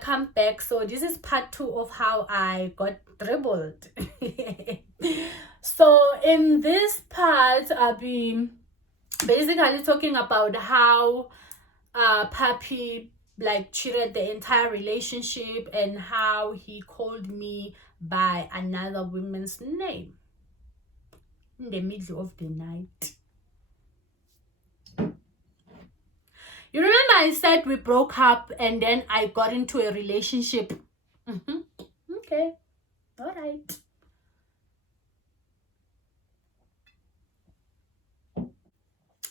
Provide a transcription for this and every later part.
welcome back. So this is part 2 of how I got dribbled. So in this part, I'll be basically talking about how Papi like cheated the entire relationship and how he called me by another woman's name in the middle of the night. You remember I said we broke up and then I got into a relationship? Okay, all right.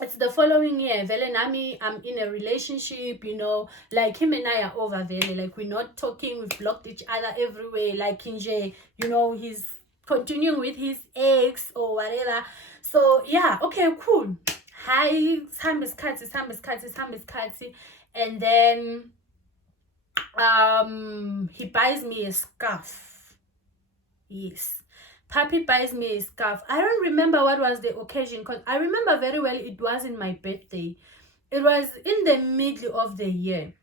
It's the following year. Velenami, I'm in a relationship, like him and I are over there. Like we're not talking, we've blocked each other everywhere. Like Kinje, he's continuing with his ex or whatever. So yeah, okay, cool. Hi, Sam is Katsi. And then he buys me a scarf. Yes. Papi buys me a scarf. I don't remember what was the occasion, because I remember very well it wasn't my birthday. It was in the middle of the year.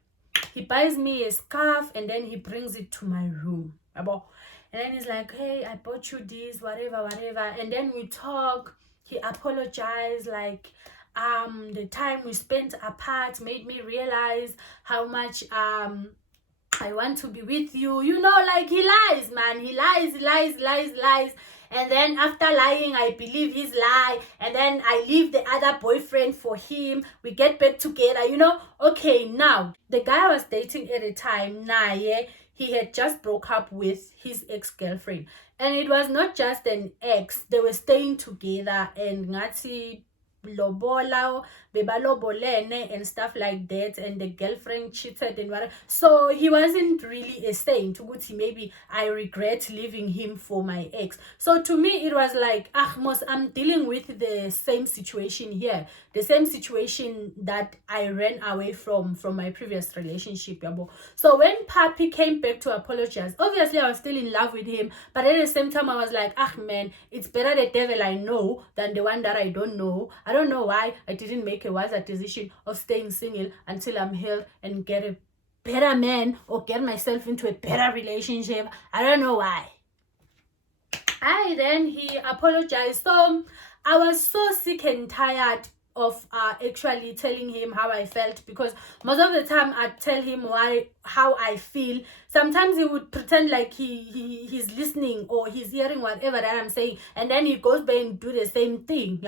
He buys me a scarf and then he brings it to my room. And then he's like, hey, I bought you this, whatever. And then we talk. He apologized, like the time we spent apart made me realize how much I want to be with you. Like he lies, man. He lies. And then after lying, I believe his lie. And then I leave the other boyfriend for him. We get back together, Okay, now, the guy I was dating at the time, he had just broke up with his ex-girlfriend. And it was not just an ex. They were staying together and Ngati lobola, bebalobolene and stuff like that, and the girlfriend cheated and whatever. So he wasn't really a saint. Maybe I regret leaving him for my ex. So to me it was like, I'm dealing with the same situation here, the same situation that I ran away from my previous relationship. So when Papi came back to apologize, obviously I was still in love with him, but at the same time I was like, man, it's better the devil I know than the one that I don't know. I don't know why I didn't make a wiser decision of staying single until I'm healed and get a better man or get myself into a better relationship. I don't know why. Then he apologized. So I was so sick and tired of actually telling him how I felt, because most of the time I'd tell him how I feel. Sometimes he would pretend like he's listening or he's hearing whatever that I'm saying, and then he goes back and do the same thing.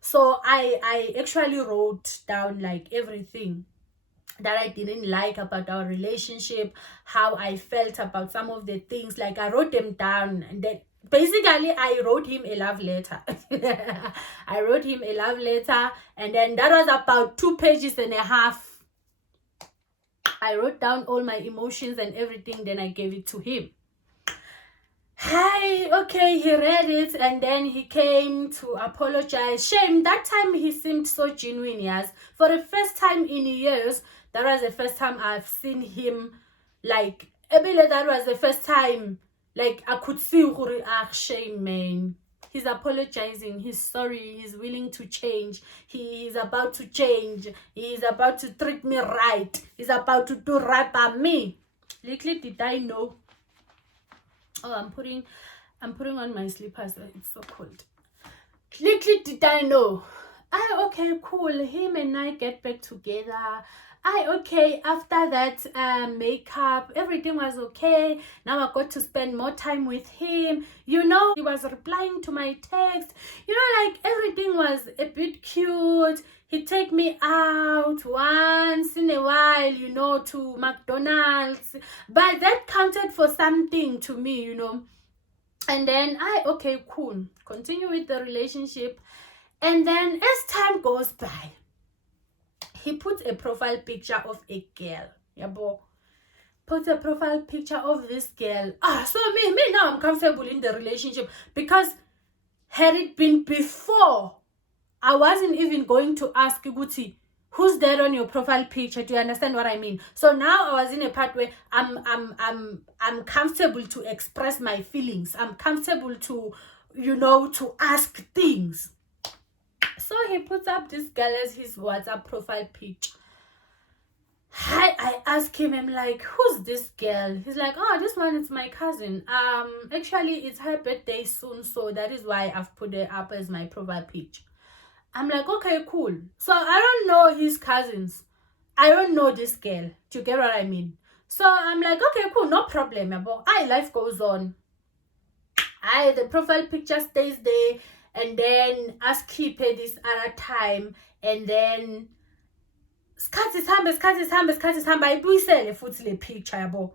So I actually wrote down like everything that I didn't like about our relationship, how I felt about some of the things. Like I wrote them down, and then basically I wrote him a love letter. I wrote him a love letter, and then that was about 2.5 pages. I wrote down all my emotions and everything, then I gave it to him. Okay, he read it and then he came to apologize. Shame, that time he seemed so genuine. Yes, for the first time in years, that was the first time I've seen him like, that was the first time like I could see shame, man. He's apologizing, he's sorry, he's willing to change, he is about to change, he is about to treat me right, he's about to do right by me. Little did I know. I'm putting on my slippers. It's so cold. Little did I know. Okay, cool. Him and I get back together. Okay, after that makeup, everything was okay. Now I got to spend more time with him. He was replying to my text. Like everything was a bit cute. He'd take me out once in a while, to McDonald's. But that counted for something to me, And then okay, cool. Continue with the relationship. And then as time goes by, he put a profile picture of a girl. Put a profile picture of this girl. So me now I'm comfortable in the relationship, because had it been before, I wasn't even going to ask Guti, who's there on your profile picture? Do you understand what I mean? So now I was in a part where I'm comfortable to express my feelings. I'm comfortable to, to ask things. So he puts up this girl as his WhatsApp profile picture. Hi, I ask him, I'm like, who's this girl? He's like, oh, this one is my cousin. Actually, it's her birthday soon, so that is why I've put her up as my profile picture. I'm like, okay, cool. So I don't know his cousins. I don't know this girl. Do you get what I mean? So I'm like, okay, cool, no problem. But life goes on. The profile picture stays there, and then ask keep this other time, and then isikhathi sihamba ayibuyisele futhi le picture yabo.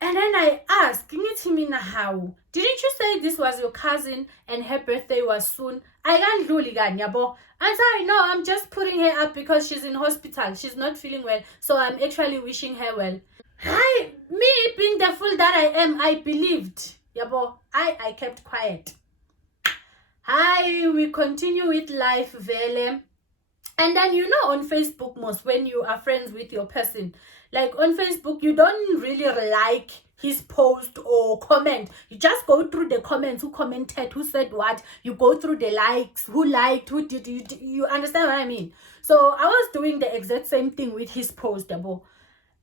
And then I asked, ngithi mina, how? Didn't you say this was your cousin and her birthday was soon? Ayikandluli kani yabo. And so no, I'm just putting her up because she's in hospital. She's not feeling well. So I'm actually wishing her well. Hi, me being the fool that I am, I believed. Yabo, I kept quiet. Hi, we continue with life, vele. And then, you know, on Facebook, most when you are friends with your person, like on Facebook, you don't really like his post or comment. You just go through the comments, who commented, who said what. You go through the likes, who liked, who did. You understand what I mean? So I was doing the exact same thing with his post, abo.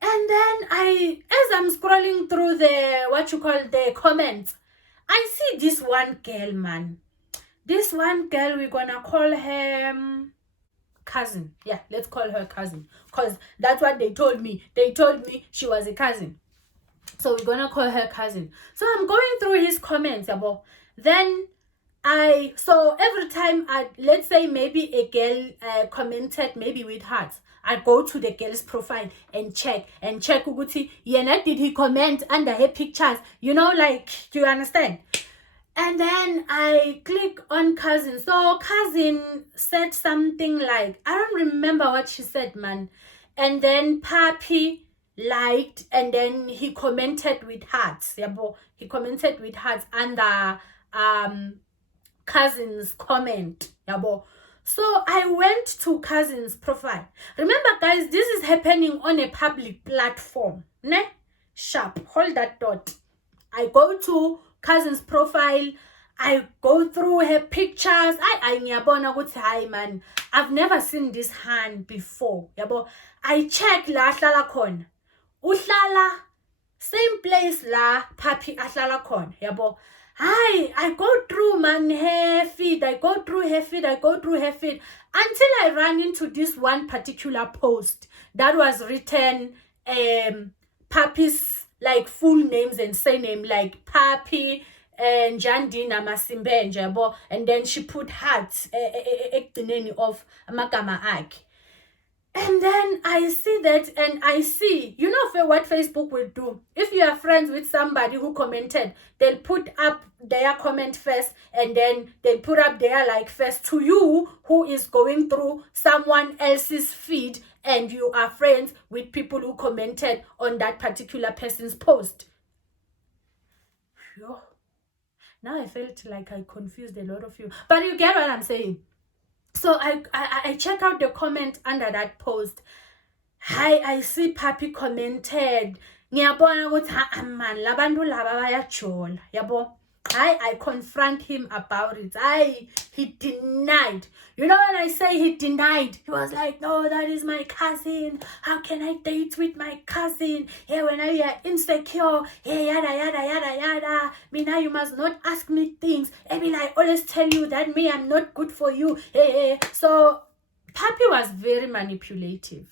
And then as I'm scrolling through the comments, I see this one girl, man. This one girl, we're gonna call her cousin. Yeah, let's call her cousin, because that's what they told me. They told me she was a cousin, so we're gonna call her cousin. So I'm going through his comments about. Then so every time let's say maybe a girl commented maybe with hearts, I go to the girl's profile and check ukuthi yena did he comment under her pictures, you know, like, do you understand? And then I click on cousin. So cousin said something like, I don't remember what she said, man. And then Papi liked, and then he commented with hearts. Yabo, he commented with hearts under cousin's comment. Yabo. So I went to cousin's profile. Remember, guys, this is happening on a public platform. Ne? Sharp. Hold that thought. I go to cousin's profile, I go through her pictures. I ngiyabona ukuthi hayi man, I've never seen this hand before. Yabo, I check la ahlala khona. Uhlala same place la Papi ahlala khona. Yabo. Hi, I go through man her feed. I go through her feed until I ran into this one particular post that was written Papi's like full names and surname, like Papi and Jandina Masimbenje, and then she put hearts of Magama Ak. And then I see that, and I see, you know what Facebook will do? If you are friends with somebody who commented, they'll put up their comment first, and then they'll put up their like first to you, who is going through someone else's feed, and you are friends with people who commented on that particular person's post. Yo. Now I felt like I confused a lot of you. But you get what I'm saying. So I check out the comment under that post. Hi, I see Papi commented. Ngiyabona ukuthi man labantu laba bayajola. Yabo. I confront him about it. He denied. You know when I say he denied, he was like, no, that is my cousin. How can I date with my cousin? Yeah, when I are insecure, yeah, yada. Me now you must not ask me things. I mean, I always tell you that me, I'm not good for you. Yeah. So Papi was very manipulative.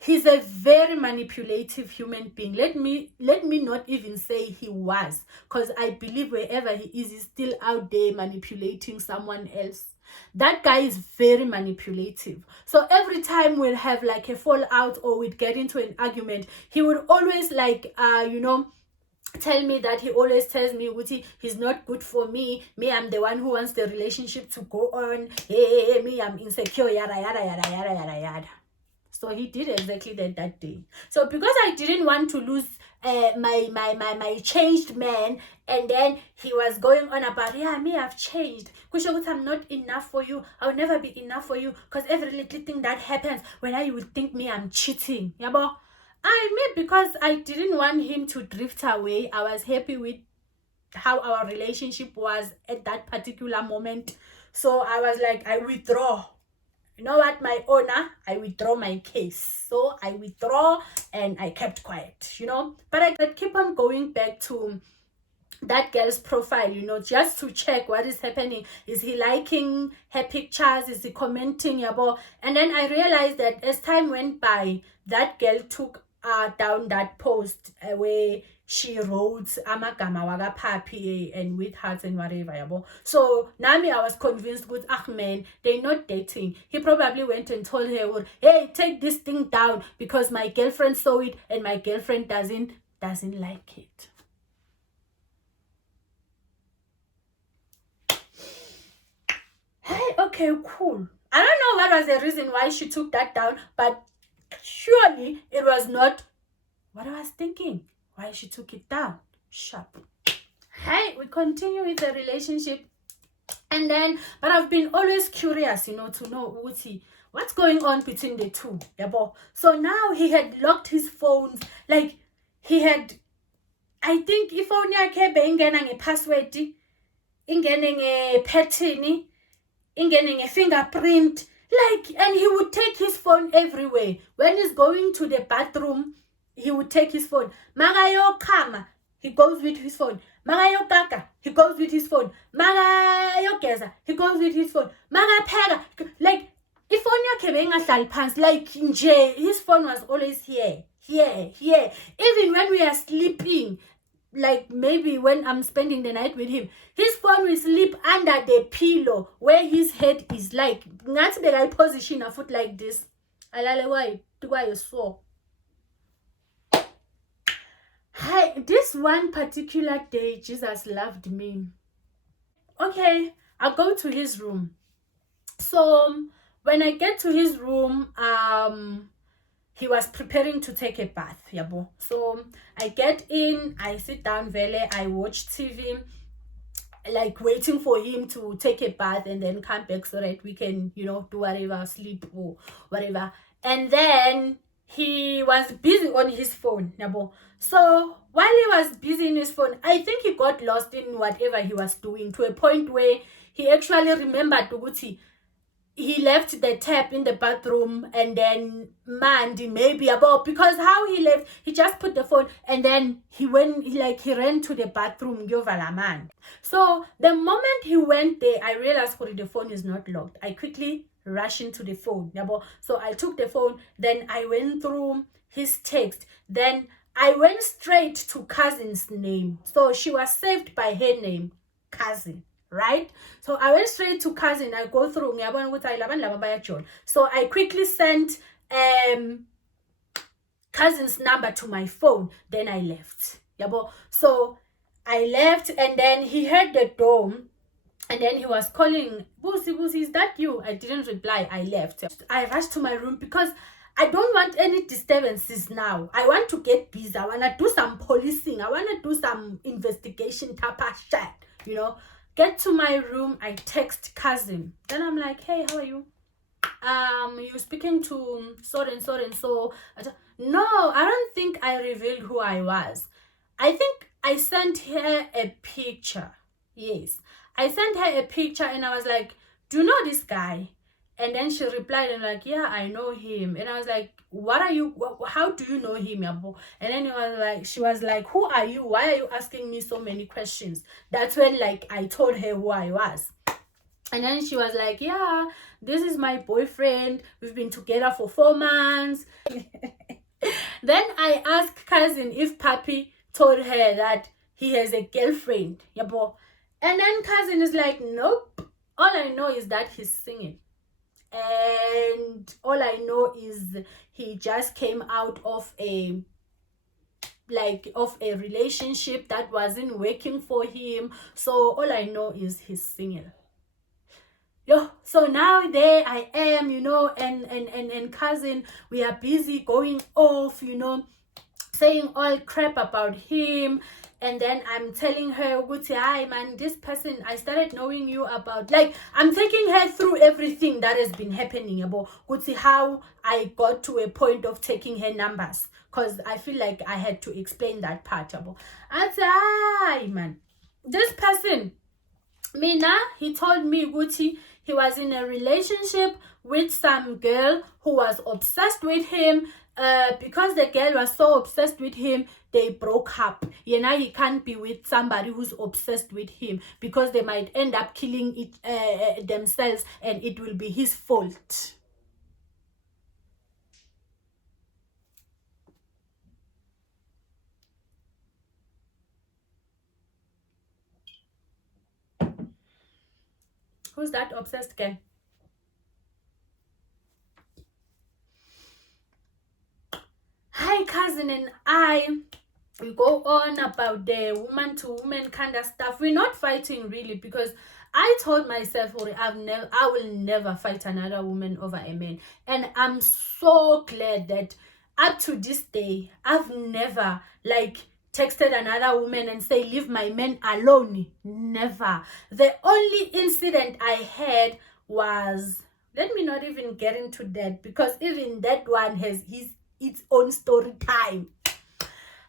He's a very manipulative human being. Let me not even say he was, because I believe wherever he is, he's still out there manipulating someone else. That guy is very manipulative. So every time we'll have like a fallout or we'd get into an argument, he would always like tell me that he always tells me Uti, he's not good for me. Me, I'm the one who wants the relationship to go on. Hey, me, I'm insecure, yada. So he did exactly that day. So because I didn't want to lose my changed man, and then he was going on about, yeah, me, I've changed. Kushogut, I'm not enough for you. I'll never be enough for you. Because every little thing that happens, when you would think me, I'm cheating. Yabo. Because I didn't want him to drift away. I was happy with how our relationship was at that particular moment. So I was like, I withdraw. you know what, my owner, I withdraw my case. So I withdraw, and I kept quiet, you know. But I could keep on going back to that girl's profile, you know, just to check what is happening. Is he liking her pictures? Is he commenting? Yabo? And then I realized that as time went by, that girl took down that post where she wrote amagama waga papi and with hearts and whatever. Yabo? So Nami, I was convinced with man, they're not dating. He probably went and told her, well, hey, take this thing down because my girlfriend saw it and my girlfriend doesn't like it. Hey, okay, cool. I don't know what was the reason why she took that down, but surely it was not what I was thinking. Why she took it down. Sharp. Hey, we continue with the relationship. And then, but I've been always curious, you know, to know what's going on between the two. Yabo. So now he had locked his phones. Like, he had, I think, if phone yakhe bengena nge-password, ingene nge-pattern, ingene nge-fingerprint, like, and he would take his phone everywhere. When he's going to the bathroom, he would take his phone. Magayo kama, he goes with his phone. Magayo kaka, he goes with his phone. Magayo geza, he goes with his phone. Maga pega, like, if phone yakhe bengahlali phansi, like nje, his phone was always here. Even when we are sleeping, like maybe when I'm spending the night with him, his phone will sleep under the pillow where his head is, like not the right position, a foot like this. Alale why you saw. Hi, this one particular day, Jesus loved me. Okay, I'll go to his room. So when I get to his room, he was preparing to take a bath, yabo. So I get in, I sit down, vele, I watch TV, like waiting for him to take a bath and then come back so that we can, you know, do whatever, sleep or whatever. And then he was busy on his phone, yabo. So while he was busy in his phone, I think he got lost in whatever he was doing, to a point where he actually remembered Uguti. He left the tap in the bathroom, and then Mandy maybe about, because how he left, he just put the phone and then he ran to the bathroom. Man. So the moment he went there, I realized the phone is not locked. I quickly rushed into the phone. So I took the phone, then I went through his text, then I went straight to cousin's name. So she was saved by her name, cousin. Right? So I went straight to cousin. I go through. So I quickly sent cousin's number to my phone. Then I left. So I left, and then he heard the door, and then he was calling, Busi, is that you? I didn't reply. I left. I rushed to my room because I don't want any disturbances now. I want to get busy. I want to do some policing. I want to do some investigation type of shit, you know. Get to my room, I text cousin. Then I'm like, hey, how are you? You speaking to so and so and so. No, I don't think I revealed who I was. I think I sent her a picture. Yes. I sent her a picture and I was like, do you know this guy? And then she replied and like, yeah, I know him. And I was like, how do you know him? And then she was like, who are you? Why are you asking me so many questions? That's when like I told her who I was. And then she was like, yeah, this is my boyfriend. We've been together for 4 months. Then I asked cousin if Papi told her that he has a girlfriend. And then cousin is like, nope. All I know is that he's singing. And all I know is he just came out of a relationship that wasn't working for him. So all I know is he's single. So now there I am, you know, and cousin, we are busy going off, you know, saying all crap about him. And then I'm telling her, hi man, this person, I started knowing you about, like, I'm taking her through everything that has been happening about how I got to a point of taking her numbers, because I feel like I had to explain that part about. I said, hi man, this person, Mina, he told me Gucci he was in a relationship with some girl who was obsessed with him. Because the girl was so obsessed with him, they broke up. You know, he can't be with somebody who's obsessed with him because they might end up killing themselves, and it will be his fault. Who's that obsessed girl? Hi, cousin, and we go on about the woman to woman kind of stuff. We're not fighting really, because I told myself, I will never fight another woman over a man. And I'm so glad that up to this day, I've never like texted another woman and say, leave my man alone. Never. The only incident I had was, let me not even get into that, because even that one has its own story time.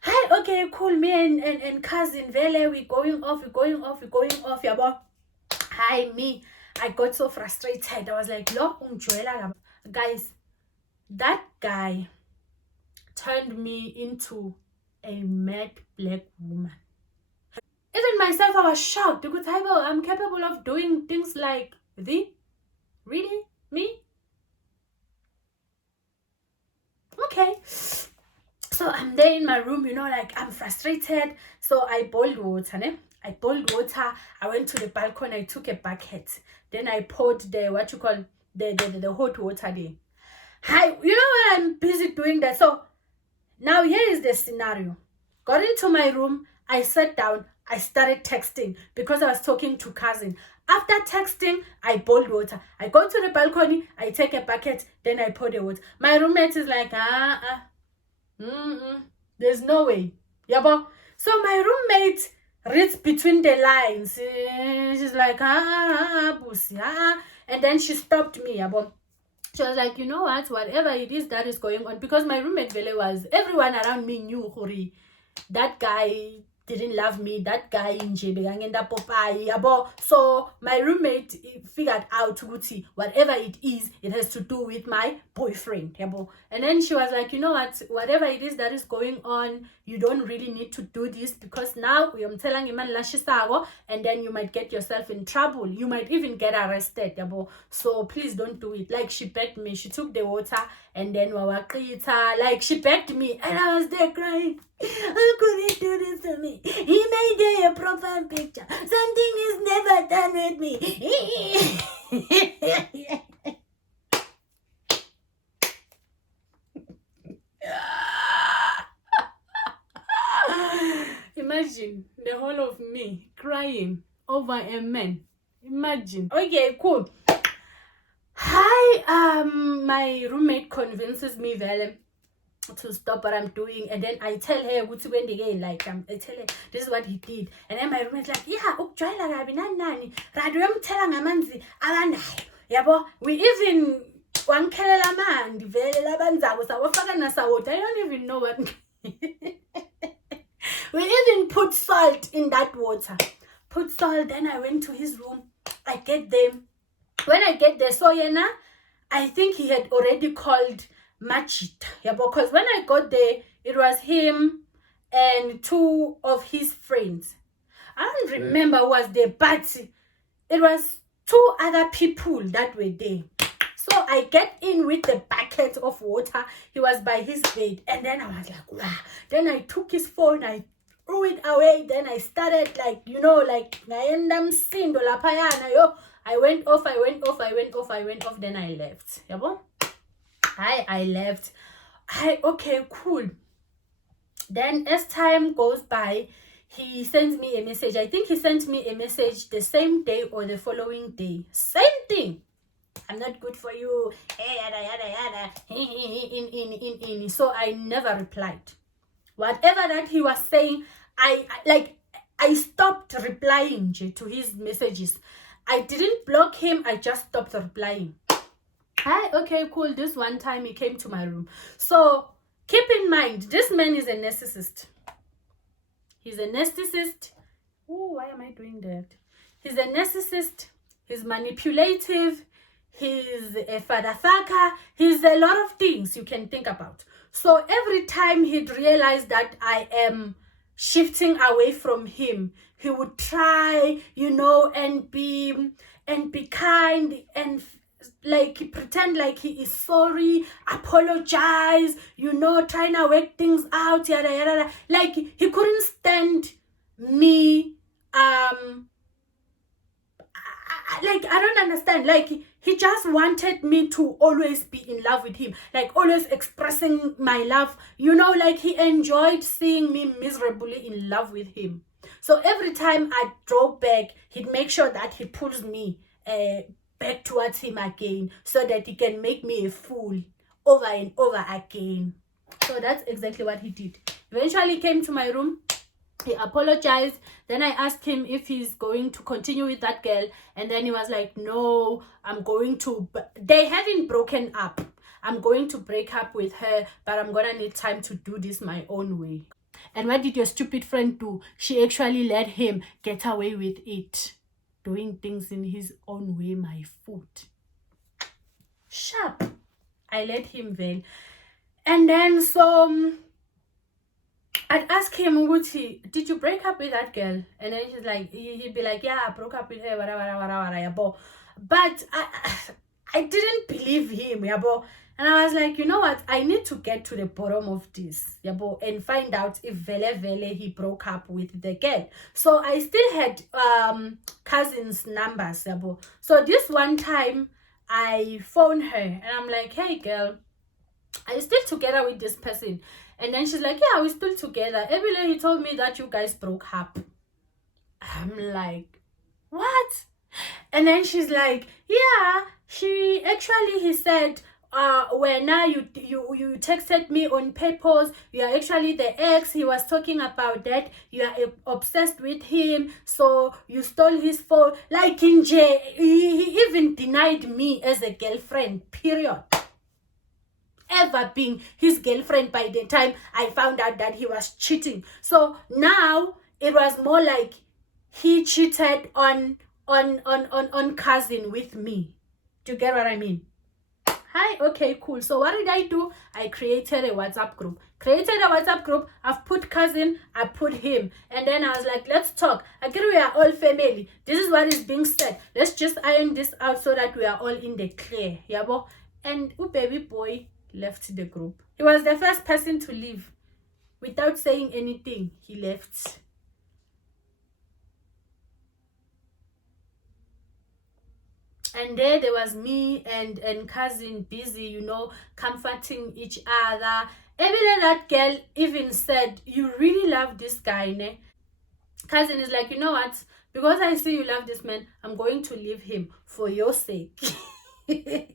Hi, okay, cool. Me and cousin Vele, we're going off. Yeah, hi, me. I got so frustrated. I was like, guys, that guy turned me into a mad black woman. Even myself, I was shocked because I'm capable of doing things like the really me. Okay. So I'm there in my room, like I'm frustrated. So I boiled water, I boiled water. I went to the balcony, I took a bucket. Then I poured the the hot water there. When I'm busy doing that. So now here is the scenario. Got into my room, I sat down, I started texting because I was talking to cousin. After texting, I boiled water. I go to the balcony, I take a bucket, then I pour the water. My roommate is like, there's no way. Yabo. So my roommate reads between the lines. She's like, Busi, and then she stopped me. Yabo. She was like, you know what? Whatever it is that is going on, because my roommate Vele was, everyone around me knew Huri. That guy didn't love me. That guy in Popeye. So my roommate figured out Gucci, whatever it is, it has to do with my boyfriend. And then she was like, you know what, whatever it is that is going on, you don't really need to do this, because now I'm telling you, man, and then you might get yourself in trouble. You might even get arrested. So please don't do it. Like, she begged me. She took the water and then like she begged me, and I was there crying. How could he do this to me? He made a profile picture. Something is never done with me. Imagine the whole of me crying over a man. Imagine. Okay, cool. Hi, my roommate convinces me to stop what I'm doing, and then I tell her when again, like I tell her this is what he did, and then my roommate's like, yeah, we even I don't even know what. We even put salt in that water. Put salt. Then I went to his room. I get there. When I get there, so I think he had already called Majid. Because when I got there, it was him and two of his friends. I don't remember who was there, but it was two other people that were there. So I get in with the bucket of water. He was by his bed, and then I was like, wow. Then I took his phone, I threw it away. Then I started like I went off, then I left. I left. Okay, cool. Then as time goes by, he sends me a message. I think he sent me a message the same day or the following day. Same thing. I'm not good for you. Yada. So I never replied. Whatever that he was saying, I stopped replying to his messages. I didn't block him. I just stopped replying. Okay, cool. This one time he came to my room. So keep in mind, this man is a narcissist. He's a narcissist. Oh, why am I doing that? He's a narcissist, he's manipulative, he's a father, he's a lot of things you can think about. So every time he'd realize that I am shifting away from him, he would try, and be kind and like pretend like he is sorry, apologize, trying to work things out, yada yada yada. Like he couldn't stand me. Like I don't understand. Like he just wanted me to always be in love with him, like always expressing my love. Like he enjoyed seeing me miserably in love with him. So every time I drove back, he'd make sure that he pulls me back towards him again, so that he can make me a fool over and over again. So that's exactly what he did. Eventually he came to my room, he apologized. Then I asked him if he's going to continue with that girl, and then he was like, no, I'm going to, they haven't broken up, I'm going to break up with her, but I'm gonna need time to do this my own way. And what did your stupid friend do? She actually let him get away with it, doing things in his own way, my foot. Sharp. I let him then. And then so I'd ask him, Nguti, did you break up with that girl? And then he'd be like, yeah, I broke up with her, whatever. But I didn't believe him, yabo. And I was like, you know what? I need to get to the bottom of this, yabo, and find out if vele he broke up with the girl. So I still had cousins' numbers, yabo. So this one time I phoned her and I'm like, hey girl, are you still together with this person? And then she's like, yeah, we're still together. Ebile, he told me that you guys broke up. I'm like, what? And then she's like, yeah, he said, when now you texted me on purpose, you are actually the ex. He was talking about that you are obsessed with him, so you stole his phone. Like in J, he even denied me as a girlfriend, period, ever being his girlfriend by the time I found out that he was cheating. So now it was more like he cheated on cousin with me. Do you get what I mean? Hi, okay, cool. So what did I do? I created a WhatsApp group. I've put cousin, I put him. And then I was like, let's talk. Again, we are all family. This is what is being said. Let's just iron this out so that we are all in the clear. Yabo? And baby boy left the group. He was the first person to leave. Without saying anything, he left. And there was me and cousin busy, comforting each other. Even that girl even said, you really love this guy, ne? Cousin is like, you know what? Because I see you love this man, I'm going to leave him for your sake. And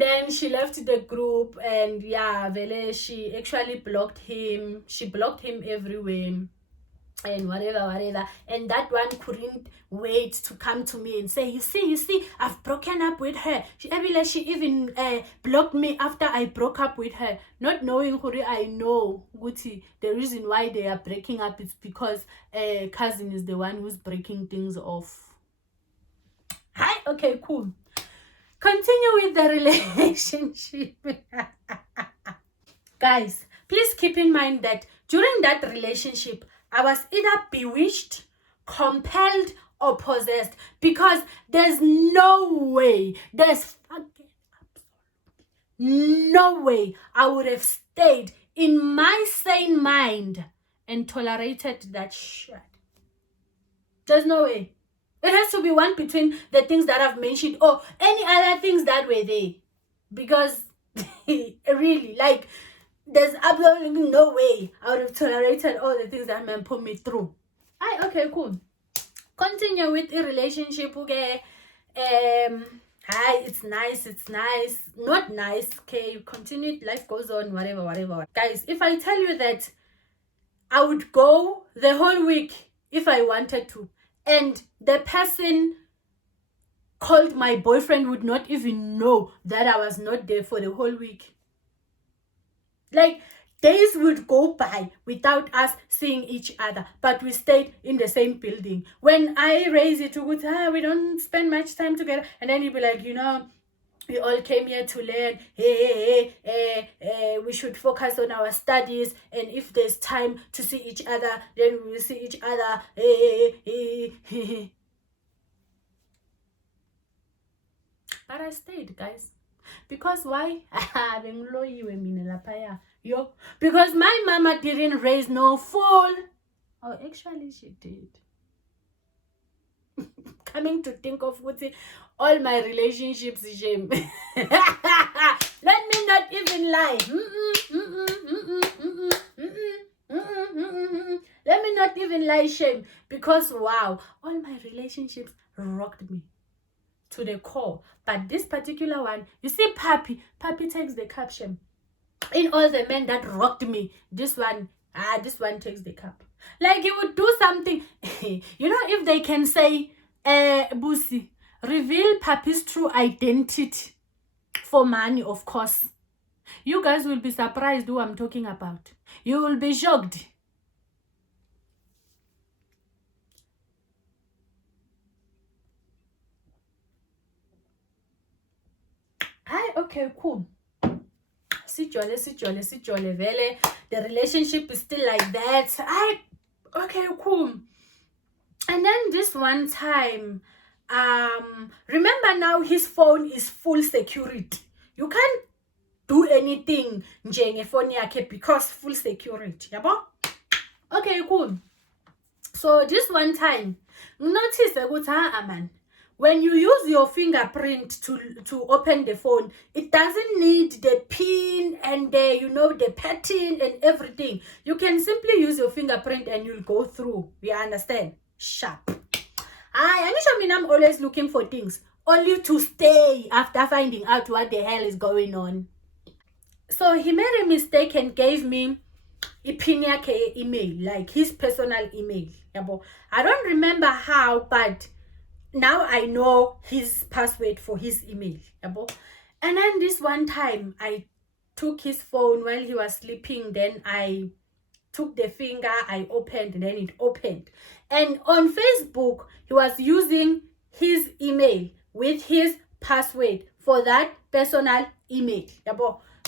then she left the group, and yeah, Vele, she actually blocked him. She blocked him everywhere. And whatever, and that one couldn't wait to come to me and say, you see, I've broken up with her. She even blocked me after I broke up with her, not knowing who I know, Guti. The reason why they are breaking up is because cousin is the one who's breaking things off. Hi, okay, cool. Continue with the relationship. Guys, please keep in mind that during that relationship, I was either bewitched, compelled, or possessed, because there's no way, there's fucking absolutely no way I would have stayed in my sane mind and tolerated that shit. There's no way. It has to be one between the things that I've mentioned or any other things that were there. Because really, like, there's absolutely no way I would have tolerated all the things that man put me through. Okay, cool. Continue with the relationship, okay? Hi, it's nice. Not nice, okay? Continue, life goes on, whatever. Guys, if I tell you that I would go the whole week if I wanted to, and the person called my boyfriend would not even know that I was not there for the whole week. Like, days would go by without us seeing each other, but we stayed in the same building. When I raise it to we don't spend much time together, and then he'd be like, we all came here to learn. We should focus on our studies, and if there's time to see each other, then we will see each other. But I stayed, guys. Because why? Because my mama didn't raise no fool. Oh, actually she did. Coming to think of all my relationships, shame. Let me not even lie. Let me not even lie, shame. Because wow, all my relationships rocked me to the core. But this particular one, you see, Papi takes the caption. In all the men that rocked me, this one takes the cup. Like, he would do something. If they can say, Busi, reveal Papi's true identity for money, of course. You guys will be surprised who I'm talking about. You will be shocked. Hi, okay, cool. Sijole, vele. The relationship is still like that. Okay, cool. And then this one time, remember now his phone is full security. You can't do anything phone yakhe because full security. Yabo? Okay, cool. So this one time, notice man, when you use your fingerprint to open the phone, it doesn't need the pin and the pattern and everything. You can simply use your fingerprint and you'll go through. You understand? Sharp. I'm always looking for things only to stay after finding out what the hell is going on. So he made a mistake and gave me a email, like his personal email. I don't remember how, but now I know his password for his email. And then this one time, I took his phone while he was sleeping. Then I took the finger, I opened, and then it opened. And on Facebook, he was using his email with his password for that personal email.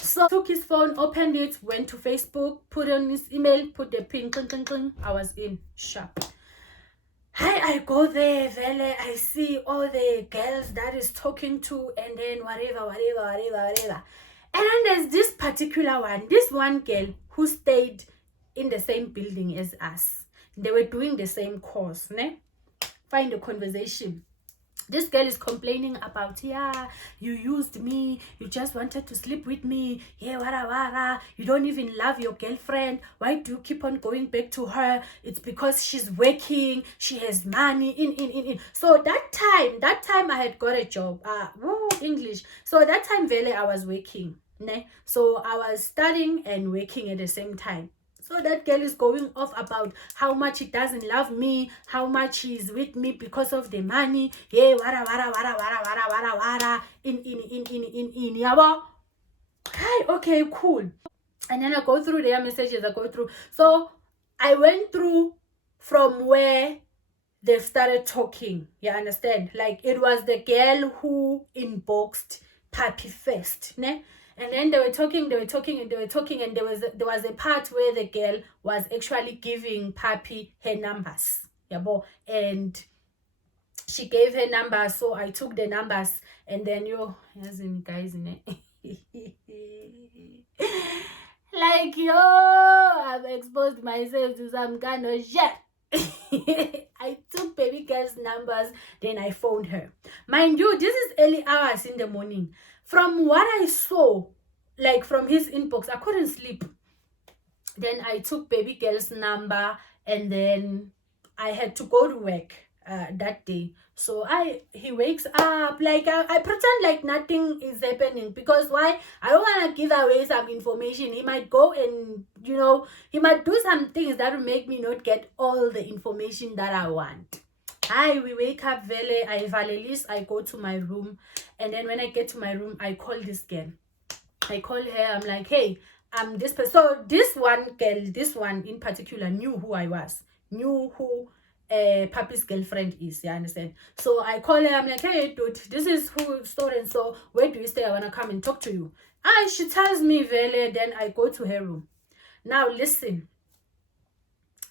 So I took his phone, opened it, went to Facebook, put on his email, put the pin, cling, cling, cling. I was in. Sharp. I go there, vele, I see all the girls that is talking to, and then whatever. And then there's this particular one, this one girl who stayed in the same building as us. They were doing the same course, ne? Find a conversation. This girl is complaining about, you used me, you just wanted to sleep with me, wara. You don't even love your girlfriend. Why do you keep on going back to her? It's because she's working, she has money, in. So that time I had got a job, English. So that time, Vele, I was working, ne? So I was studying and working at the same time. So that girl is going off about how much he doesn't love me, how much he's with me because of the money. Wara. In. Yabo. Hi, okay, cool. And then I go through their messages, So I went through from where they started talking. You understand? Like, it was the girl who inboxed Papi first, ne? And then they were talking, and there was a part where the girl was actually giving Papi her numbers. And she gave her numbers, so I took the numbers, and then guys, like, I've exposed myself to some kind of shit. I took baby girl's numbers, then I phoned her. Mind you, this is early hours in the morning. From what I saw, like from his inbox, I couldn't sleep. Then I took baby girl's number, and then I had to go to work that day. So he wakes up, like I pretend like nothing is happening, because why? I don't want to give away some information. He might go and he might do some things that will make me not get all the information that I want. We wake up, Vele, I go to my room, and then when I get to my room, I call this girl. I call her, I'm like, hey, I'm this person. So this one girl, this one in particular, knew who I was, knew who Papi's girlfriend is. You understand? So I call her. I'm like, hey, dude, this is who so and so. Where do you stay? I wanna come and talk to you. And she tells me, Vele. Then I go to her room. Now listen.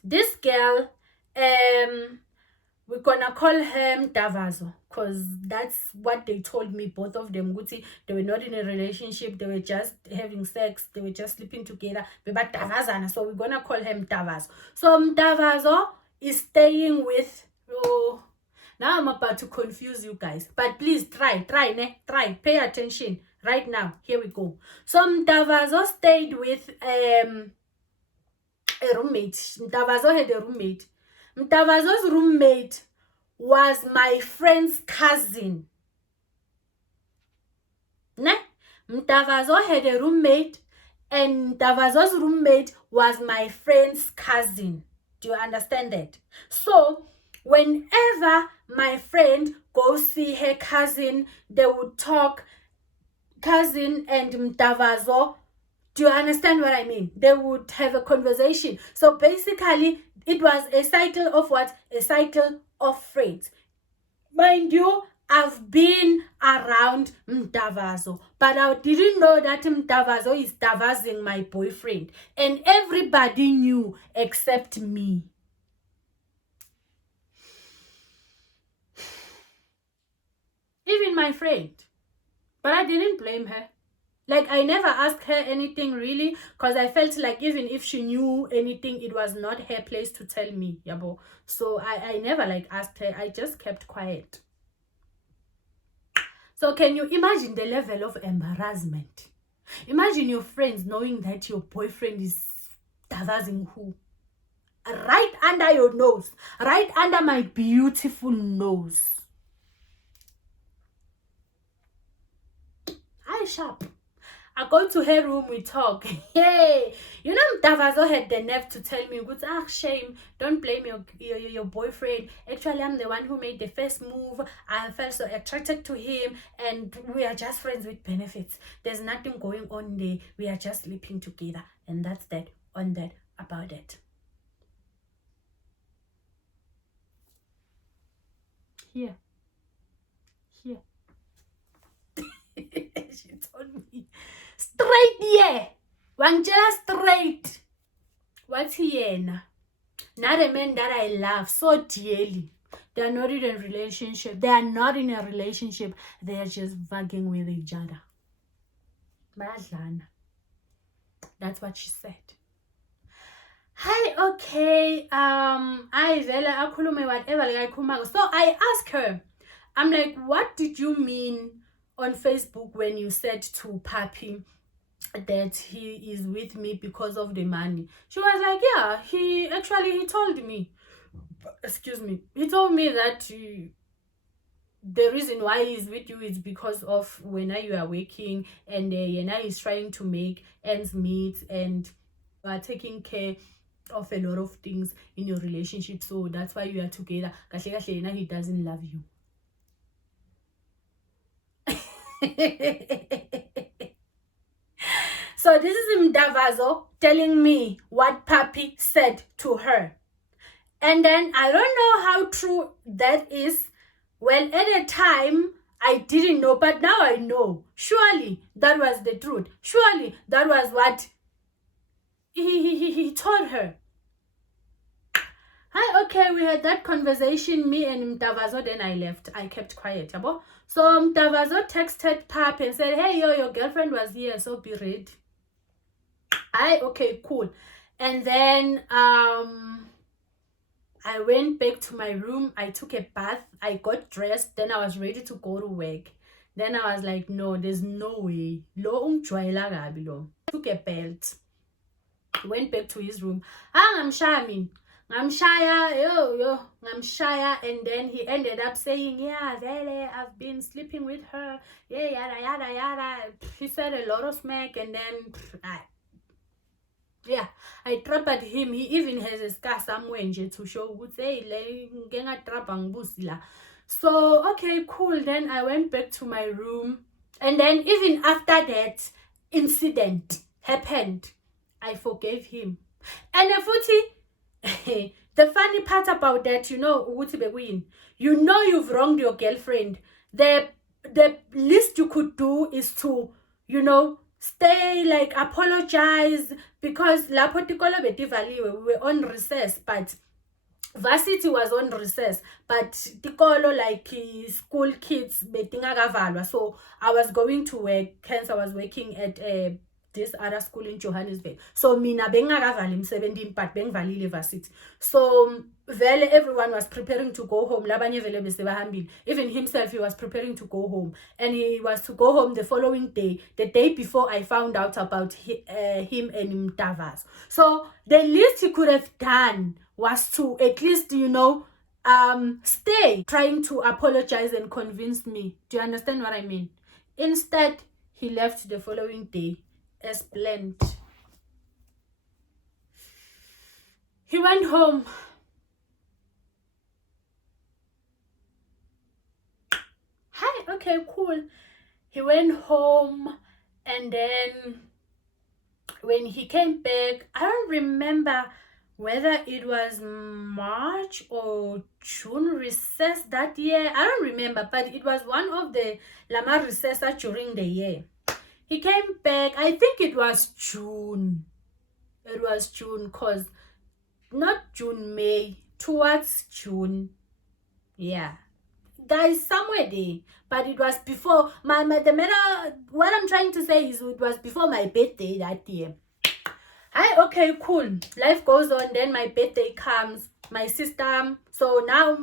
This girl, we're gonna call him Davazo, because that's what they told me, both of them. They were not in a relationship, they were just having sex, they were just sleeping together. But Davazana, so we're gonna call him Davazo. So Davazo is staying with, oh, now I'm about to confuse you guys, but please try, pay attention right now. Here we go. So Davazo stayed with a roommate. Davazo had a roommate. Mtavazo's roommate was my friend's cousin. Ne? Mtavazo had a roommate, and Mtavazo's roommate was my friend's cousin. Do you understand that? So, whenever my friend goes see her cousin, they would talk, cousin and Mtavazo. Do you understand what I mean? They would have a conversation. So basically, it was a cycle of what? A cycle of friends. Mind you, I've been around Mtavazo, but I didn't know that Mtavazo is Davazing my boyfriend. And everybody knew except me. Even my friend. But I didn't blame her. Like, I never asked her anything really, because I felt like even if she knew anything, it was not her place to tell me, yabo. So I never like asked her. I just kept quiet. So can you imagine the level of embarrassment? Imagine your friends knowing that your boyfriend is Davazing who? Right under your nose. Right under my beautiful nose. Hi, sharp. I go to her room, we talk. Hey, you know, Davazo had the nerve to tell me, shame, don't blame your boyfriend. Actually, I'm the one who made the first move. I felt so attracted to him, and we are just friends with benefits. There's nothing going on there. We are just sleeping together, and that's that, on that, about it. Here. She told me straight, yeah. Wangela straight. What's here? Not a man that I love so dearly. They are not in a relationship. They are not in a relationship. They are just vugging with each other. That's what she said. Hi, okay. Whatever. So I asked her, I'm like, what did you mean on Facebook when you said to Papi that he is with me because of the money? She was like, yeah, he told me, excuse me, he told me that the reason why he's with you is because of when you are working, and he's trying to make ends meet, and you are taking care of a lot of things in your relationship, so that's why you are together. He doesn't love you. So this is Mdavazo telling me what Papi said to her. And then I don't know how true that is. Well, at a time, I didn't know, but now I know. Surely that was the truth. Surely that was what he told her. Hi, okay, we had that conversation, me and Mdavazo, then I left. I kept quiet, yabo. So Mdavazo texted Papi and said, hey, your girlfriend was here, so be ready. Okay, cool. And then I went back to my room. I took a bath. I got dressed. Then I was ready to go to work. Then I was like, no, there's no way. Took a belt. Went back to his room. I'm shy, I'm shy. And then he ended up saying, yeah, Vele, I've been sleeping with her. Yeah, yada, yada, yada. He said a lot of smack, and then I trapped him. He even has a scar somewhere to show who say, so, okay, cool. Then I went back to my room. And then even after that incident happened, I forgave him. And futhi, the funny part about that, you know, you know you've wronged your girlfriend. The least you could do is to, you know, stay, like, apologize, because lapho tikolo betivaliwe, we were on recess, but varsity was on recess, but tikolo, like, school kids betingakavalwa. So I was going to work, hence I was working at this other school in Johannesburg. So mina bengakavali imsebenzi, but bengivalile varsity. So vele everyone was preparing to go home. Labanye vele besebahambile. Even himself, he was preparing to go home, and he was to go home the following day, the day before I found out about him and Mtavas. So the least he could have done was to at least, you know, stay, trying to apologize and convince me. Do you understand what I mean? Instead, he left the following day as planned. He went home. Hi, okay, cool. He went home, and then when he came back, I don't remember whether it was March or June recess that year. I don't remember, but it was one of the Lama recessor during the year. He came back, I think it was June. It was June, cause not June, May, towards June. Yeah. Guys, somewhere there. But it was before the matter, what I'm trying to say is it was before my birthday that year. Okay, cool. Life goes on. Then my birthday comes. My sister, so now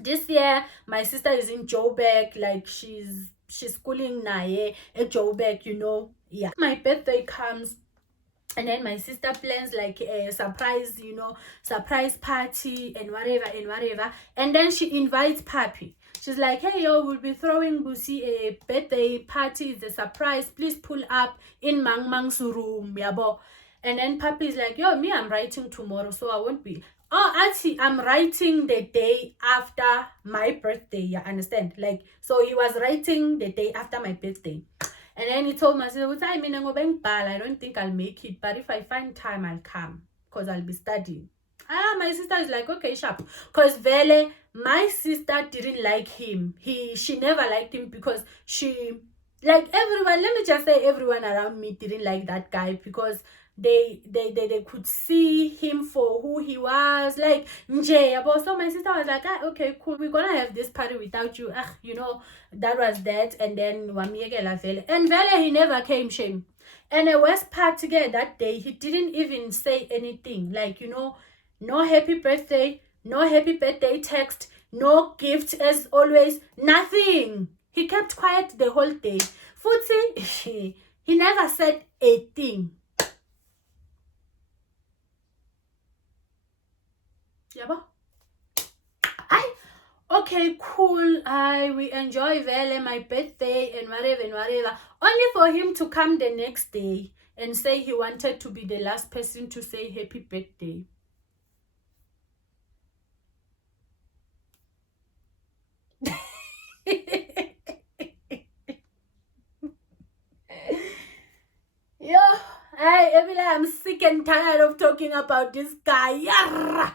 this year my sister is in Joburg, like she's schooling now at Joburg, you know. Yeah. My birthday comes, and then my sister plans like a surprise, you know, surprise party and whatever. And then she invites Papi. She's like, hey, yo, we'll be throwing Busi a birthday party. It's a surprise. Please pull up in Mang's room, yabo. And then Papi is like, yo, me, I'm writing tomorrow, so I won't be. Oh, actually, I'm writing the day after my birthday. You understand? Like, so he was writing the day after my birthday. And then he told me, I don't think I'll make it, but if I find time, I'll come, because I'll be studying. My sister is like, okay, sharp. Because Vele, my sister didn't like him. She never liked him, because like everyone, let me just say everyone around me didn't like that guy, because they could see him for who he was, like nje. So my sister was like, okay, cool, we're gonna have this party without you. You know, that was that. And then wamiyekela Vele, and Vele, he never came, shame. And the worst part again, that day, he didn't even say anything, like, you know, no happy birthday, no happy birthday text, no gift as always, nothing. He kept quiet the whole day. Futhi, he never said a thing. Yabo? Okay, cool. We enjoy Vele, my birthday, and whatever. Only for him to come the next day and say he wanted to be the last person to say happy birthday. Yo, I'm sick and tired of talking about this guy. Yeah.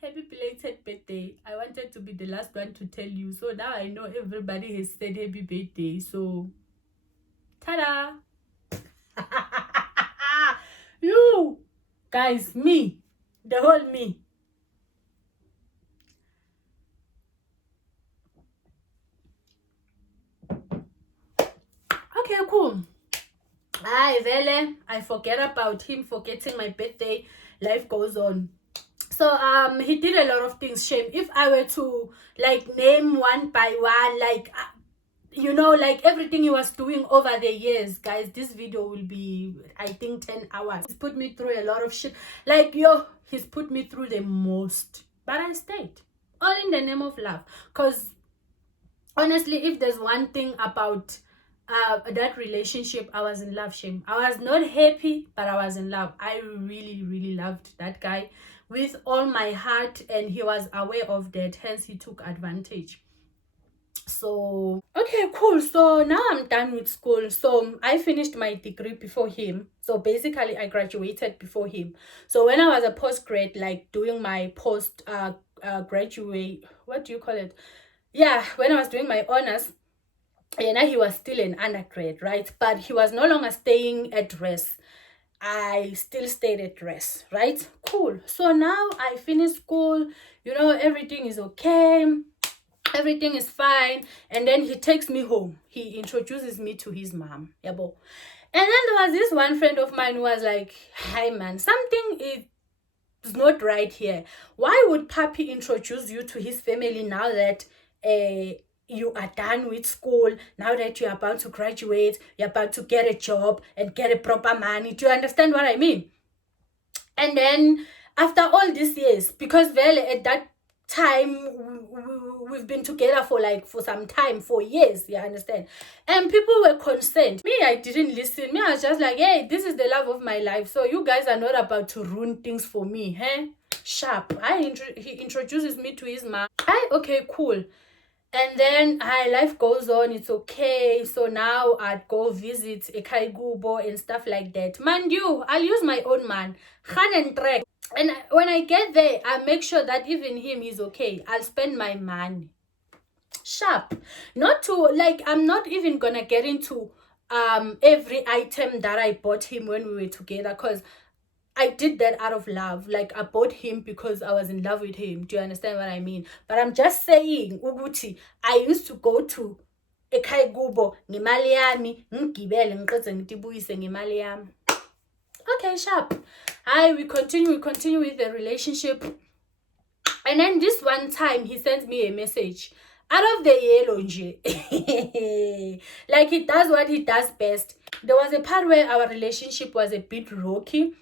Happy belated birthday. I wanted to be the last one to tell you, so now I know everybody has said happy birthday. So, ta-da! You guys, me, the whole me. Okay, cool. Vele, I forget about him forgetting my birthday. Life goes on. So he did a lot of things, shame. If I were to like name one by one, like you know, like everything he was doing over the years, guys, this video will be, I think, 10 hours. He's put me through a lot of shit. Like, yo, he's put me through the most. But I stayed. All in the name of love. Because honestly, if there's one thing about that relationship, I was in love, shame. I was not happy, but I was in love. I really, really loved that guy. with all my heart, and he was aware of that, hence he took advantage. So okay, cool. So now I'm done with school. So I finished my degree before him. So basically I graduated before him. So when I was a postgrad, like doing my post graduate, what do you call it? Yeah, when I was doing my honors, and he was still an undergrad, right? But he was no longer staying at Res. I still stayed at Res, right? Cool. So now I finished school, you know, everything is okay, everything is fine. And then he takes me home. He introduces me to his mom. Yabo. And then there was this one friend of mine who was like, hi man, something is not right here. Why would Papi introduce you to his family now that you are done with school, now that you're about to graduate, you're about to get a job and get a proper money? Do you understand what I mean? And then after all these years, because at that time we've been together for some time, for years, you understand, and people were concerned. Me, I didn't listen. Me, I was just like, hey, this is the love of my life, so you guys are not about to ruin things for me, huh? Sharp. He introduces me to his mom. Okay, cool. And then life goes on, it's okay. So now I'd go visit Ekaigubo and stuff like that. Mind you, I'll use my own man, Khan and Trek. And when I get there, I make sure that even him is okay. I'll spend my money. Sharp. Not to, like, I'm not even gonna get into every item that I bought him when we were together, because I did that out of love. Like, I bought him because I was in love with him. Do you understand what I mean? But I'm just saying, Uguti, I used to go to Ekaigubo ngemali yami, ngigibele ngiqede ngitibuyise ngemali yami. Okay, sharp. We continue with the relationship. And then this one time he sends me a message out of the yellow nje. Like, he does what he does best. There was a part where our relationship was a bit rocky,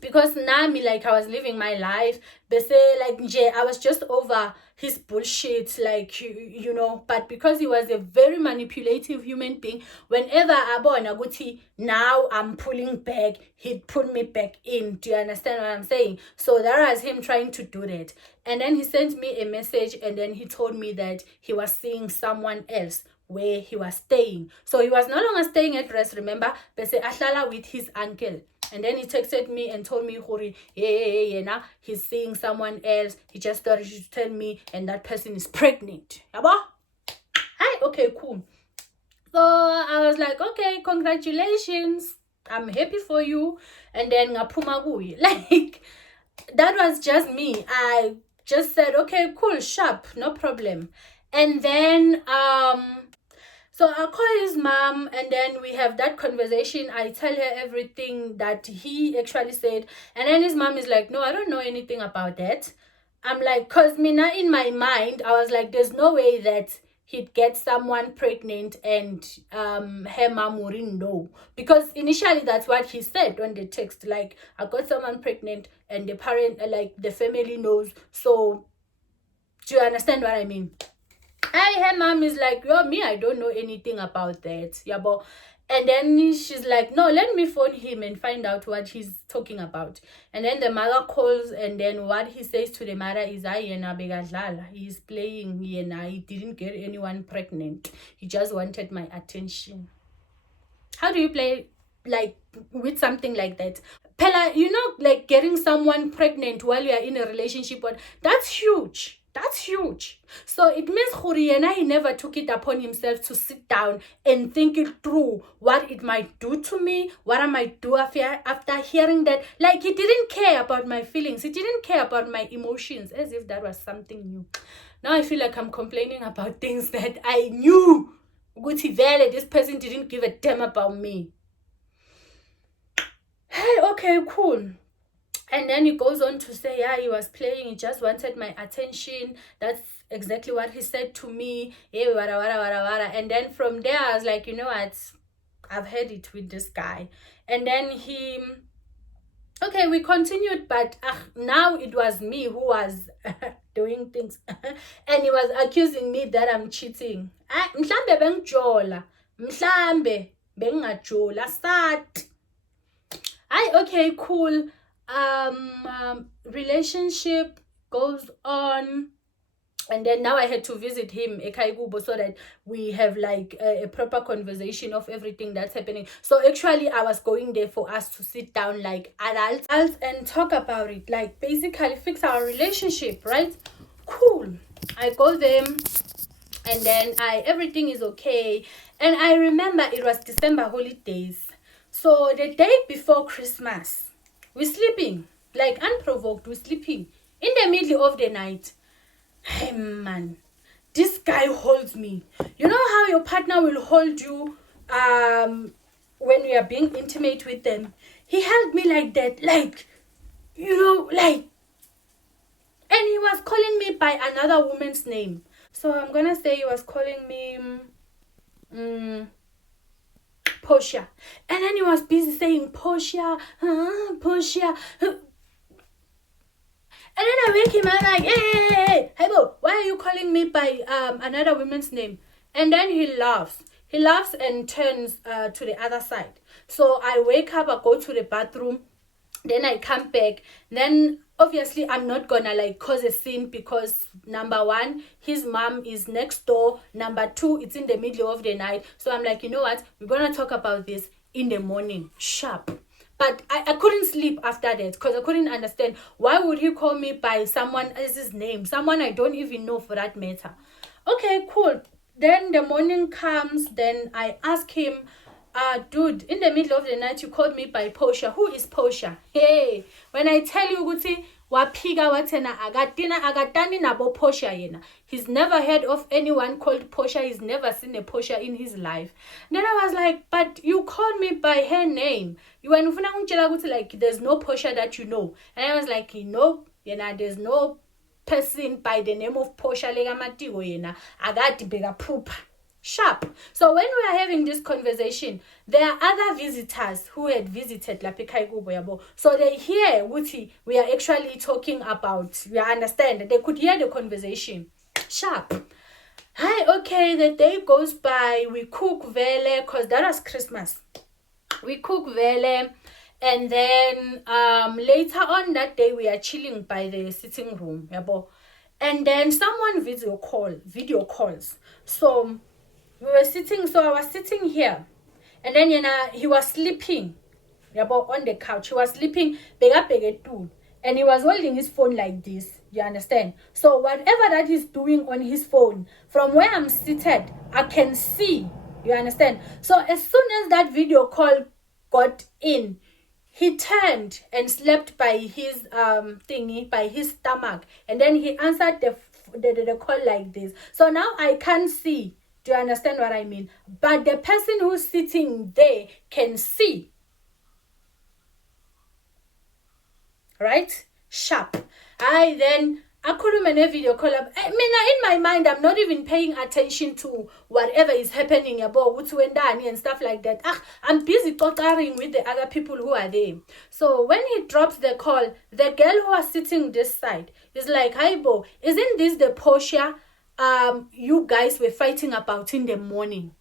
because Nami, like, I was living my life, they say, like, nje, I was just over his bullshit, like, you know. But because he was a very manipulative human being, whenever abona guti now I'm pulling back, he'd pull me back in. Do you understand what I'm saying? So that was him trying to do that. And then he sent me a message, and then he told me that he was seeing someone else where he was staying. So he was no longer staying at Rest, remember, but say ahlala with his uncle. And then he texted me and told me, Hori, yeah, he's seeing someone else. He just started to tell me, and that person is pregnant. Yabo? Hi, okay, cool. So I was like, okay, congratulations. I'm happy for you. And then ngapuma kuye. Like, that was just me. I just said, okay, cool, sharp, no problem. And then so I call his mom, and then we have that conversation. I tell her everything that he actually said. And then his mom is like, no, I don't know anything about that. I'm like, because Mina, in my mind, I was like, there's no way that he'd get someone pregnant and her mom wouldn't know. Because initially that's what he said on the text. Like, I got someone pregnant and the parent, like, the family knows. So, do you understand what I mean? Her mom is like, yo, me, I don't know anything about that. Yeah, but and then she's like, no, let me phone him and find out what he's talking about. And then the mother calls, and then what he says to the mother is, he's playing, he didn't get anyone pregnant. He just wanted my attention. How do you play, like, with something like that? Pella, you know, like, getting someone pregnant while you are in a relationship, but that's huge. That's huge. So it means Huriena, he never took it upon himself to sit down and think it through, what it might do to me, what I might do after hearing that. Like, he didn't care about my feelings. He didn't care about my emotions, as if that was something new. Now I feel like I'm complaining about things that I knew. Guti Vele, this person didn't give a damn about me. Hey, okay, cool. And then he goes on to say, yeah, he was playing, he just wanted my attention. That's exactly what he said to me. Yeah, wara. And then from there, I was like, you know what? I've had it with this guy. And then okay, we continued, but now it was me who was doing things. And he was accusing me that I'm cheating. Mhlambe bengijola. Mhlambe bengajola. Sat. Okay, cool. Relationship goes on. And then now I had to visit him Ekaigubo so that we have like a proper conversation of everything that's happening. So actually I was going there for us to sit down like adults and talk about it, like basically fix our relationship, right? Cool. I go there and then everything is okay. And I remember it was December holidays. So the day before Christmas, we're sleeping, like unprovoked, we're sleeping in the middle of the night. Hey man, this guy holds me. You know how your partner will hold you when you are being intimate with them? He held me like that, like, like, and he was calling me by another woman's name. So I'm gonna say he was calling me Portia. And then he was busy saying Portia, Portia. And then I wake him and I'm like, hey, bro, why are you calling me by another woman's name? And then he laughs. He laughs and turns to the other side. So I wake up, I go to the bathroom, then I come back. Then obviously I'm not gonna like cause a scene because number one, his mom is next door. Number two, it's in the middle of the night. So I'm like, you know what? We're gonna talk about this in the morning, sharp. But I couldn't sleep after that because I couldn't understand why would he call me by someone else's name, someone I don't even know for that matter. Okay, cool. Then the morning comes, then I ask him, dude, in the middle of the night you called me by Portia. Who is Portia? Hey, when I tell you ukuthi waphika wathena agatani nabo Portia yena. He's never heard of anyone called Portia. He's never seen a Portia in his life. Then I was like, but you called me by her name. You were like, there's no Portia that you know. And I was like, no, there's no person by the name of Portia legamatiko yena. Agati bega poop. Sharp. So when we are having this conversation, there are other visitors who had visited Lapika Igubo. So they hear what we are actually talking about. You understand? They could hear the conversation. Sharp. Hi, okay, the day goes by. We cook vele, because that was Christmas. We cook vele. And then later on that day, we are chilling by the sitting room. And then someone video calls. So we were sitting, so I was sitting here. And then he was sleeping on the couch. He was sleeping, and he was holding his phone like this. You understand? So whatever that he's doing on his phone, from where I'm seated, I can see. You understand? So as soon as that video call got in, he turned and slept by his thingy, by his stomach, and then he answered the call like this. So now I can't see. Do you understand what I mean? But the person who's sitting there can see. Right? Sharp. I couldn't make a video call up. I mean, in my mind, I'm not even paying attention to whatever is happening about Utsuendani and stuff like that. I'm busy talking with the other people who are there. So when he drops the call, the girl who was sitting this side is like, hi, Bo, isn't this the Portia you guys were fighting about in the morning?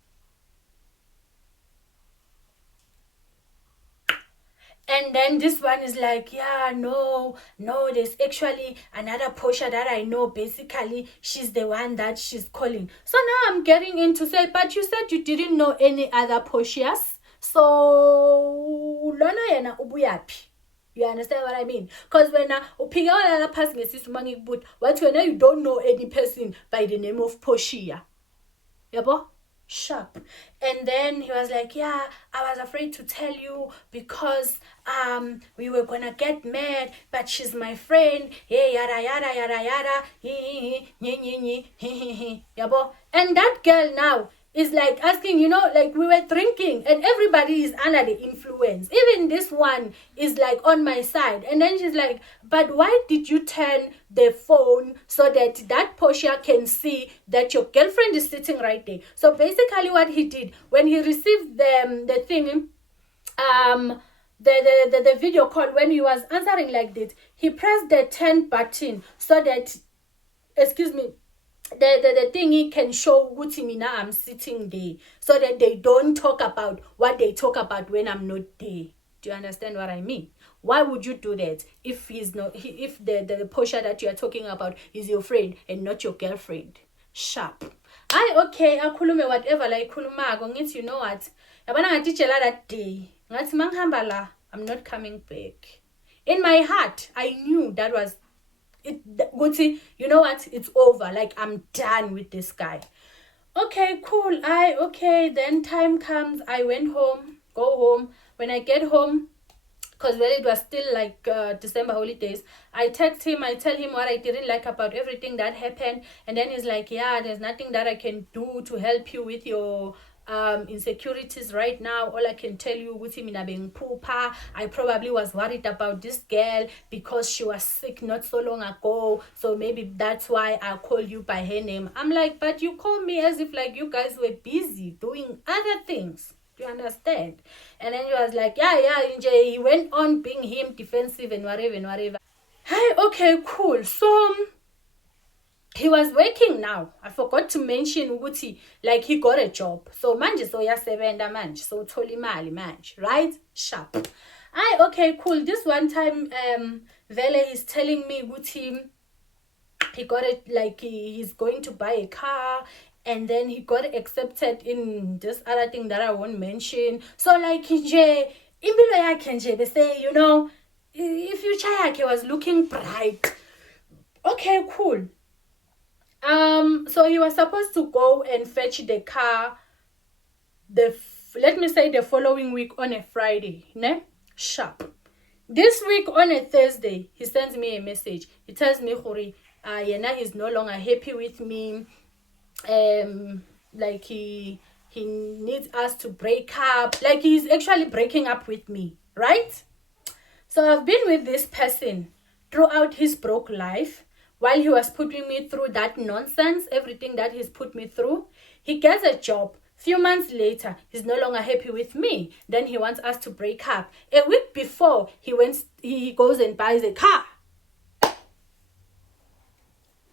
And then this one is like, yeah, no, there's actually another Portia that I know. Basically, she's the one that she's calling. So now I'm getting into say, but you said you didn't know any other Portias. So, lona yena ubuyapi. You understand what I mean? Because when upiga wala person ngesisumangi but what when you don't know any person by the name of Portia. Yabo? Sharp. And then he was like, yeah, I was afraid to tell you because we were gonna get mad, but she's my friend. Yeah, yada yada yada yada. Yabo. And that girl now is like asking, like we were drinking and everybody is under the influence. Even this one is like on my side. And then she's like, but why did you turn the phone so that Portia can see that your girlfriend is sitting right there? So basically what he did, when he received the thing, the video call, when he was answering like this, he pressed the turn button so that, excuse me, the thingy can show Gutimina I'm sitting there, so that they don't talk about what they talk about when I'm not there. Do Do you understand what I mean? Why would you do that if he's not, if the Portia that you are talking about is your friend and not your girlfriend? Sharp. Okay, akhulume whatever like khulumako ngithi, you know what? Yabona ngatitshela that day. Ngathi mangihamba la, I'm not coming back. In my heart, I knew that was it. You know what? It's over. Like, I'm done with this guy. Okay, cool. Okay, then time comes. I went home, go home. When I get home, because when it was still like December holidays, I text him, I tell him what I didn't like about everything that happened, and then he's like, yeah, there's nothing that I can do to help you with your insecurities right now. All I can tell you with him in a being pooper, I probably was worried about this girl because she was sick not so long ago, so maybe that's why I call you by her name. I'm like, but you call me as if like you guys were busy doing other things. Do you understand? And then he was like, yeah, he went on being him defensive and whatever. Hey, okay, cool. So he was working now. I forgot to mention Uguti, like he got a job. So manje so yasebenza manje. So uthole imali manje, right? Sharp. Okay, cool. This one time Vele is telling me Uguti he got it, like he's going to buy a car, and then he got accepted in this other thing that I won't mention. So like nje impilo yakhe nje, they say, you know, if future yakhe was looking bright. Okay, cool. So he was supposed to go and fetch the car let me say the following week on a Friday, ne? Sharp. This week on a Thursday, he sends me a message. He tells me, Hori, Yena is no longer happy with me. Like he needs us to break up. Like he's actually breaking up with me, right? So I've been with this person throughout his broke life. While he was putting me through that nonsense, everything that he's put me through, he gets a job. Few months later, he's no longer happy with me. Then he wants us to break up. A week before, he goes and buys a car.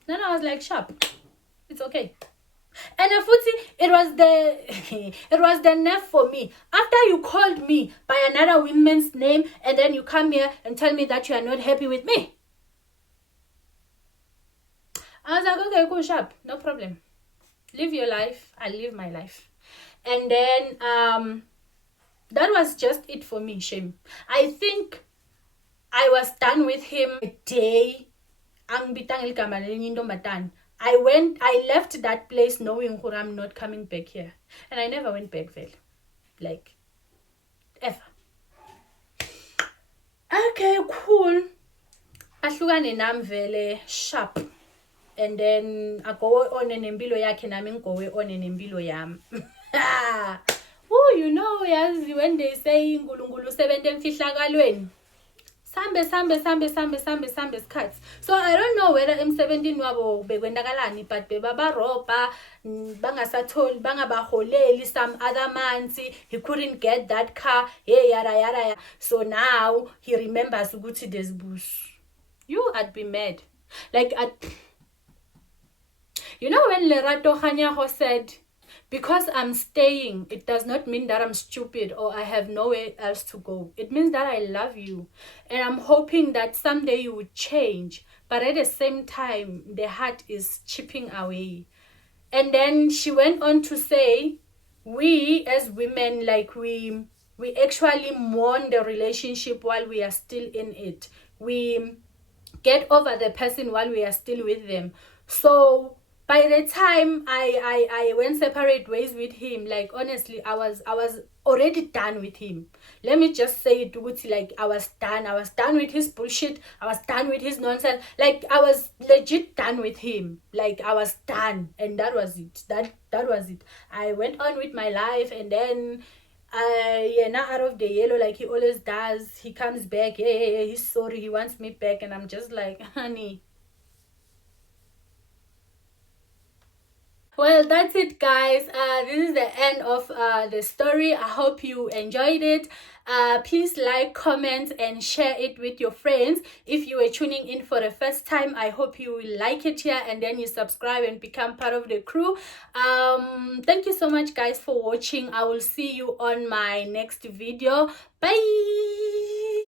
Then I was like, sharp. It's okay. And it was the nerve for me. After you called me by another woman's name, and then you come here and tell me that you are not happy with me. I was like, okay, cool, sharp, no problem. Live your life, I'll live my life. And then that was just it for me, shame. I think I was done with him a day. I left that place knowing who I'm not coming back here. And I never went back there. Like, ever. Okay, cool. Ahlukane nam vele sharp. And then I go on an embilo yakhe nami go on an embilo yam. Oh, you know, yes, when they say ngulunkulu sebenza emfihlakalweni. Sambe skats. So I don't know whether M17 wabo bekwendakalani, but beba ropa bangasatholi bangabaholeli some other months. He couldn't get that car. Yada. So now he remembers ukuthi there's boost. I'd be mad. Like you know when Lerato Khanyaho said, because I'm staying, it does not mean that I'm stupid or I have nowhere else to go. It means that I love you. And I'm hoping that someday you would change. But at the same time, the heart is chipping away. And then she went on to say, we as women, like we actually mourn the relationship while we are still in it. We get over the person while we are still with them. So by the time I went separate ways with him, like honestly, I was already done with him. Let me just say it, like I was done with his bullshit. I was done with his nonsense. Like I was legit done with him. Like I was done, and that was it. That was it. I went on with my life, and then now out of the yellow, like he always does, he comes back. Yeah, he's sorry, he wants me back, and I'm just like, honey. Well, that's it, guys. This is the end of the story. I hope you enjoyed it. Please like, comment, and share it with your friends. If you are tuning in for the first time, I hope you will like it here, and then you subscribe and become part of the crew. Thank you so much, guys, for watching. I will see you on my next video. Bye.